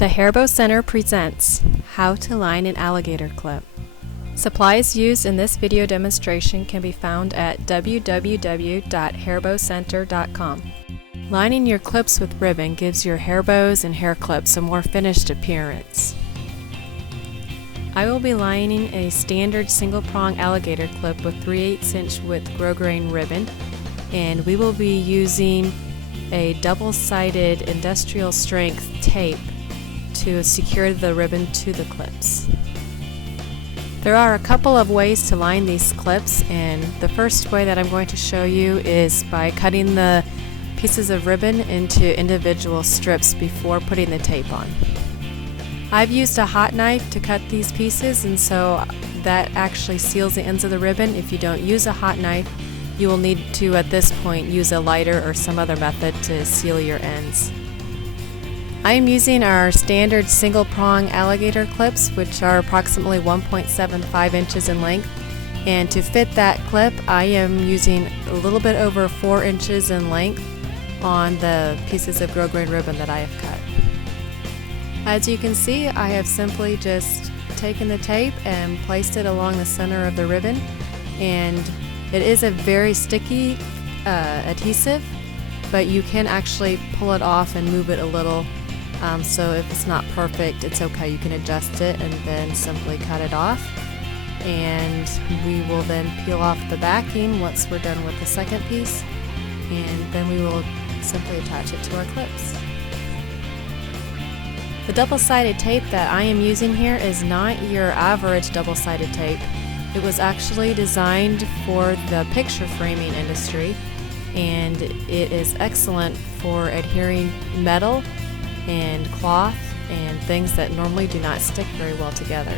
The Hairbow Center presents How to Line an Alligator Clip. Supplies used in this video demonstration can be found at www.hairbowcenter.com. Lining your clips with ribbon gives your hair bows and hair clips a more finished appearance. I will be lining a standard single prong alligator clip with 3/8 inch width grosgrain ribbon, and we will be using a double-sided industrial strength tape to secure the ribbon to the clips. There are a couple of ways to line these clips, and the first way that I'm going to show you is by cutting the pieces of ribbon into individual strips before putting the tape on. I've used a hot knife to cut these pieces, and so that actually seals the ends of the ribbon. If you don't use a hot knife, you will need to, at this point, use a lighter or some other method to seal your ends. I am using our standard single prong alligator clips, which are approximately 1.75 inches in length, and to fit that clip I am using a little bit over 4 inches in length on the pieces of grosgrain ribbon that I have cut. As you can see, I have simply just taken the tape and placed it along the center of the ribbon, and it is a very sticky adhesive, but you can actually pull it off and move it a little. So if it's not perfect, it's okay. You can adjust it and then simply cut it off. And we will then peel off the backing once we're done with the second piece, and then we will simply attach it to our clips. The double-sided tape that I am using here is not your average double-sided tape. It was actually designed for the picture framing industry, and it is excellent for adhering metal and cloth and things that normally do not stick very well together.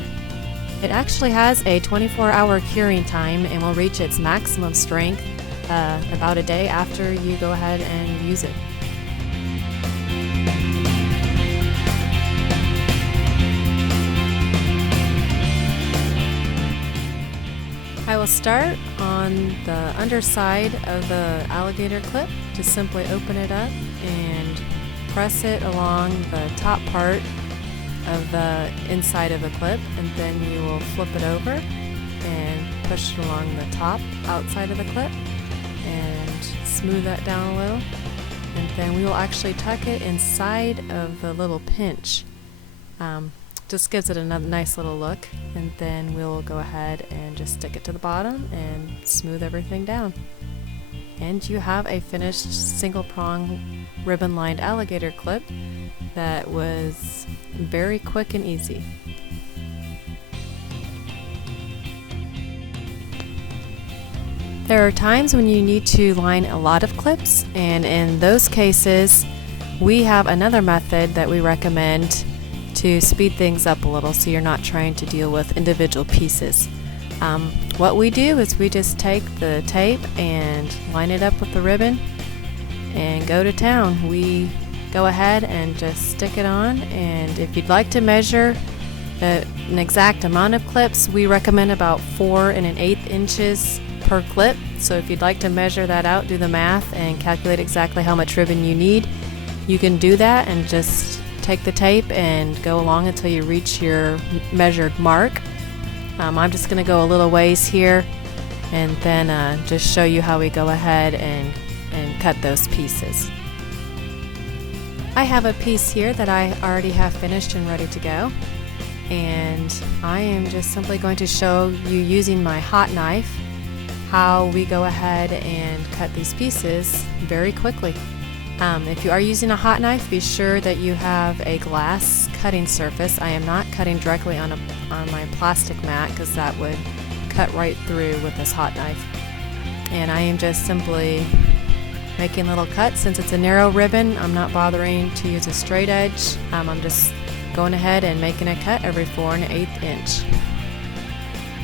It actually has a 24-hour curing time and will reach its maximum strength about a day after you go ahead and use it. I will start on the underside of the alligator clip. Just simply open it up and press it along the top part of the inside of the clip, and then you will flip it over and push it along the top outside of the clip and smooth that down a little, and then we will actually tuck it inside of the little pinch. Just gives it a nice little look, and then we'll go ahead and just stick it to the bottom and smooth everything down. And you have a finished single prong ribbon lined alligator clip that was very quick and easy. There are times when you need to line a lot of clips, and in those cases we have another method that we recommend to speed things up a little so you're not trying to deal with individual pieces. What we do is we just take the tape and line it up with the ribbon and go to town. We go ahead and just stick it on, and if you'd like to measure an exact amount of clips, we recommend about 4 1/8 inches per clip. So if you'd like to measure that out, do the math and calculate exactly how much ribbon you need, you can do that and just take the tape and go along until you reach your measured mark. I'm just going to go a little ways here and then just show you how we go ahead and cut those pieces. I have a piece here that I already have finished and ready to go, and I am just simply going to show you using my hot knife how we go ahead and cut these pieces very quickly. If you are using a hot knife, be sure that you have a glass cutting surface. I am not cutting directly on my plastic mat because that would cut right through with this hot knife. And I am just simply making little cuts. Since it's a narrow ribbon, I'm not bothering to use a straight edge. I'm just going ahead and making a cut every 4 1/8 inch.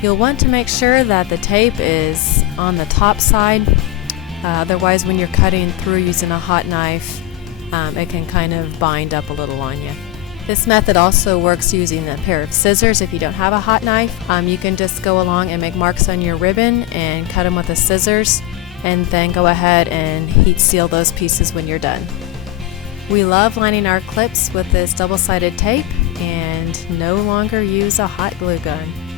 You'll want to make sure that the tape is on the top side. Otherwise, when you're cutting through using a hot knife, it can kind of bind up a little on you. This method also works using a pair of scissors. If you don't have a hot knife, you can just go along and make marks on your ribbon and cut them with the scissors, and then go ahead and heat seal those pieces when you're done. We love lining our clips with this double-sided tape and no longer use a hot glue gun.